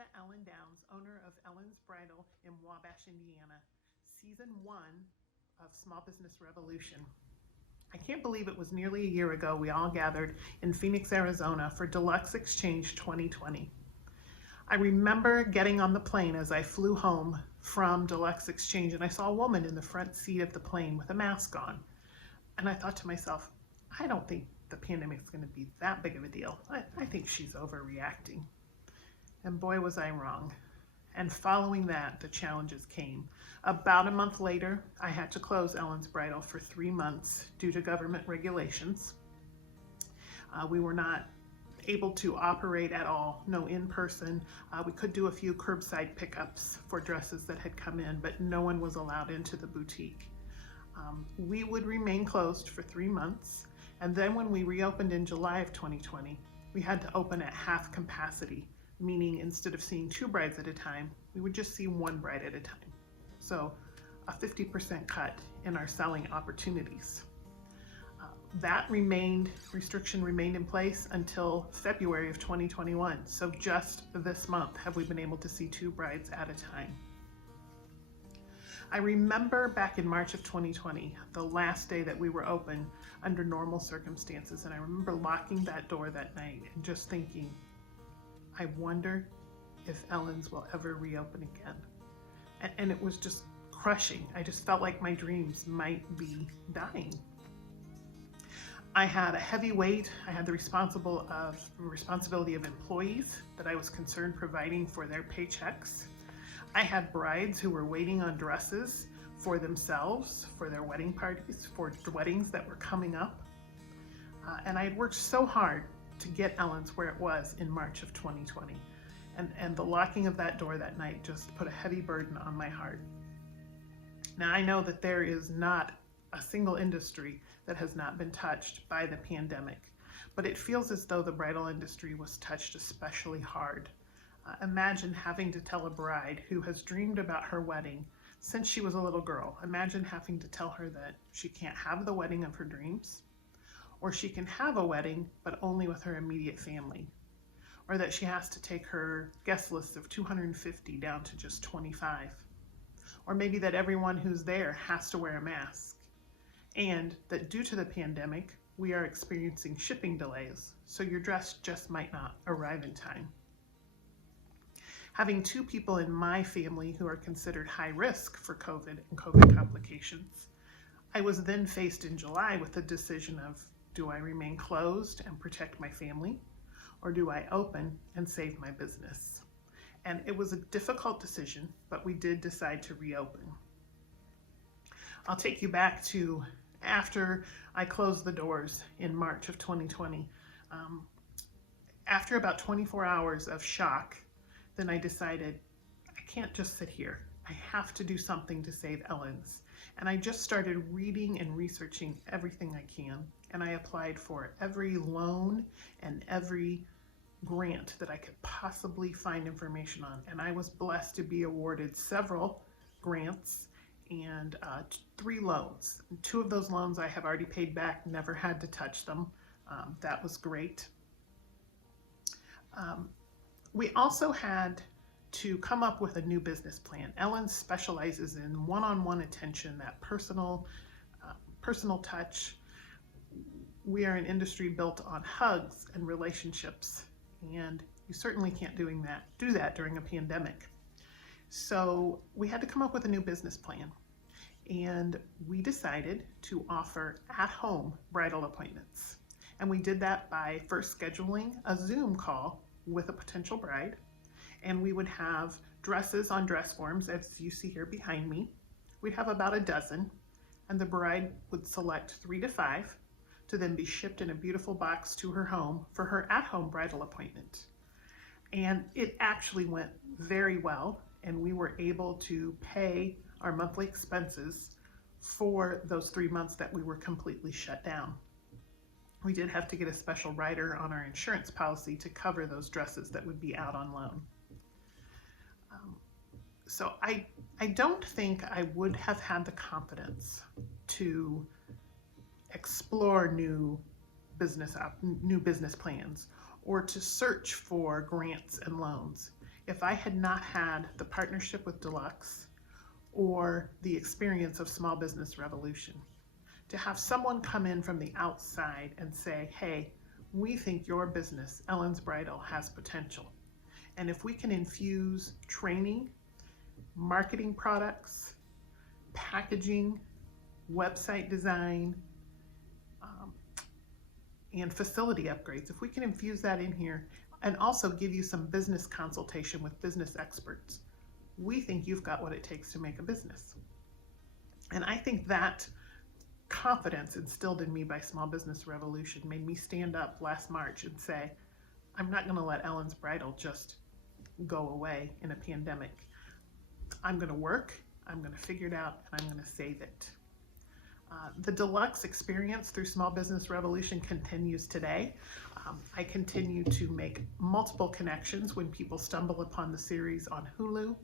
Lisa Ellen Downs, owner of Ellen's Bridal in Wabash, Indiana, Season 1 of Small Business Revolution. I can't believe it was nearly a year ago we all gathered in Phoenix, Arizona for Deluxe Exchange 2020. I remember getting on the plane as I flew home from Deluxe Exchange, and I saw a woman in the front seat of the plane with a mask on. And I thought to myself, I don't think the pandemic is going to be that big of a deal. I think she's overreacting. And boy, was I wrong. And following that, the challenges came. About a month later, I had to close Ellen's Bridal for 3 months due to government regulations. We were not able to operate at all, no in-person. We could do a few curbside pickups for dresses that had come in, but no one was allowed into the boutique. We would remain closed for 3 months, and then when we reopened in July of 2020, we had to open at half capacity, meaning instead of seeing 2 brides at a time, we would just see 1 bride at a time. So a 50% cut in our selling opportunities. That restriction remained in place until February of 2021. So just this month have we been able to see 2 brides at a time. I remember back in March of 2020, the last day that we were open under normal circumstances, and I remember locking that door that night and just thinking, I wonder if Ellen's will ever reopen again. And it was just crushing. I just felt like my dreams might be dying. I had a heavy weight. I had the responsibility of employees that I was concerned providing for their paychecks. I had brides who were waiting on dresses for themselves, for their wedding parties, for weddings that were coming up. And I had worked so hard to get Ellen's where it was in March of 2020. And the locking of that door that night just put a heavy burden on my heart. Now I know that there is not a single industry that has not been touched by the pandemic, but it feels as though the bridal industry was touched especially hard. Imagine having to tell a bride who has dreamed about her wedding since she was a little girl. Imagine having to tell her that she can't have the wedding of her dreams, or she can have a wedding, but only with her immediate family, or that she has to take her guest list of 250 down to just 25, or maybe that everyone who's there has to wear a mask, and that due to the pandemic, we are experiencing shipping delays, so your dress just might not arrive in time. Having 2 people in my family who are considered high risk for COVID and COVID complications, I was then faced in July with the decision of, do I remain closed and protect my family, or do I open and save my business? And it was a difficult decision, but we did decide to reopen. I'll take you back to after I closed the doors in March of 2020. After about 24 hours of shock, then I decided I can't just sit here. I have to do something to save Ellen's. And I just started reading and researching everything I can. And I applied for every loan and every grant that I could possibly find information on. And I was blessed to be awarded several grants and 3 loans. 2 of those loans I have already paid back, never had to touch them. That was great. We also had to come up with a new business plan. Ellen specializes in one-on-one attention, that personal touch. We are an industry built on hugs and relationships, and you certainly can't do that during a pandemic. So we had to come up with a new business plan, and we decided to offer at-home bridal appointments. And we did that by first scheduling a Zoom call with a potential bride, and we would have dresses on dress forms, as you see here behind me. We'd have about a dozen, and the bride would select 3 to 5 to then be shipped in a beautiful box to her home for her at-home bridal appointment. And it actually went very well, and we were able to pay our monthly expenses for those 3 months that we were completely shut down. We did have to get a special rider on our insurance policy to cover those dresses that would be out on loan. So I don't think I would have had the confidence to explore new business plans or to search for grants and loans if I had not had the partnership with Deluxe or the experience of Small Business Revolution. To have someone come in from the outside and say, hey, we think your business, Ellen's Bridal, has potential. And if we can infuse training, marketing products, packaging, website design, and facility upgrades, if we can infuse that in here and also give you some business consultation with business experts, we think you've got what it takes to make a business. And I think that confidence instilled in me by Small Business Revolution made me stand up last March and say, I'm not going to let Ellen's Bridal just go away in a pandemic. I'm going to work, I'm going to figure it out, and I'm going to save it. The Deluxe experience through Small Business Revolution continues today. I continue to make multiple connections when people stumble upon the series on Hulu.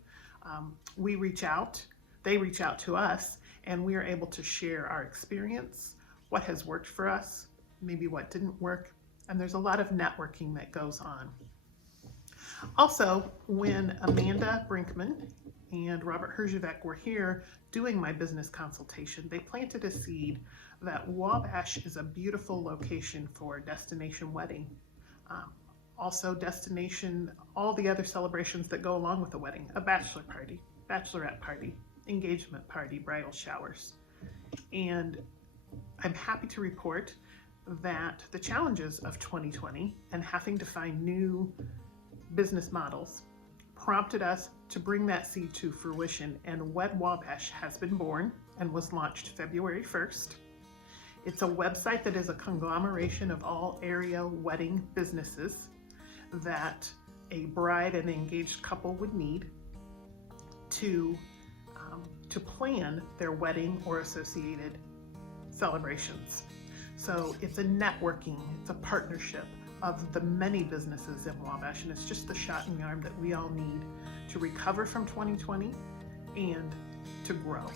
We reach out, they reach out to us, and we are able to share our experience, what has worked for us, maybe what didn't work, and there's a lot of networking that goes on. Also, when Amanda Brinkman and Robert Herjavec were here doing my business consultation, they planted a seed that Wabash is a beautiful location for destination wedding. Also destination, all the other celebrations that go along with a wedding, a bachelor party, bachelorette party, engagement party, bridal showers. And I'm happy to report that the challenges of 2020 and having to find new business models prompted us to bring that seed to fruition, and Wed Wabash has been born and was launched February 1st. It's a website that is a conglomeration of all area wedding businesses that a bride and engaged couple would need to plan their wedding or associated celebrations. So it's a networking, it's a partnership of the many businesses in Wabash, and it's just the shot in the arm that we all need to recover from 2020 and to grow.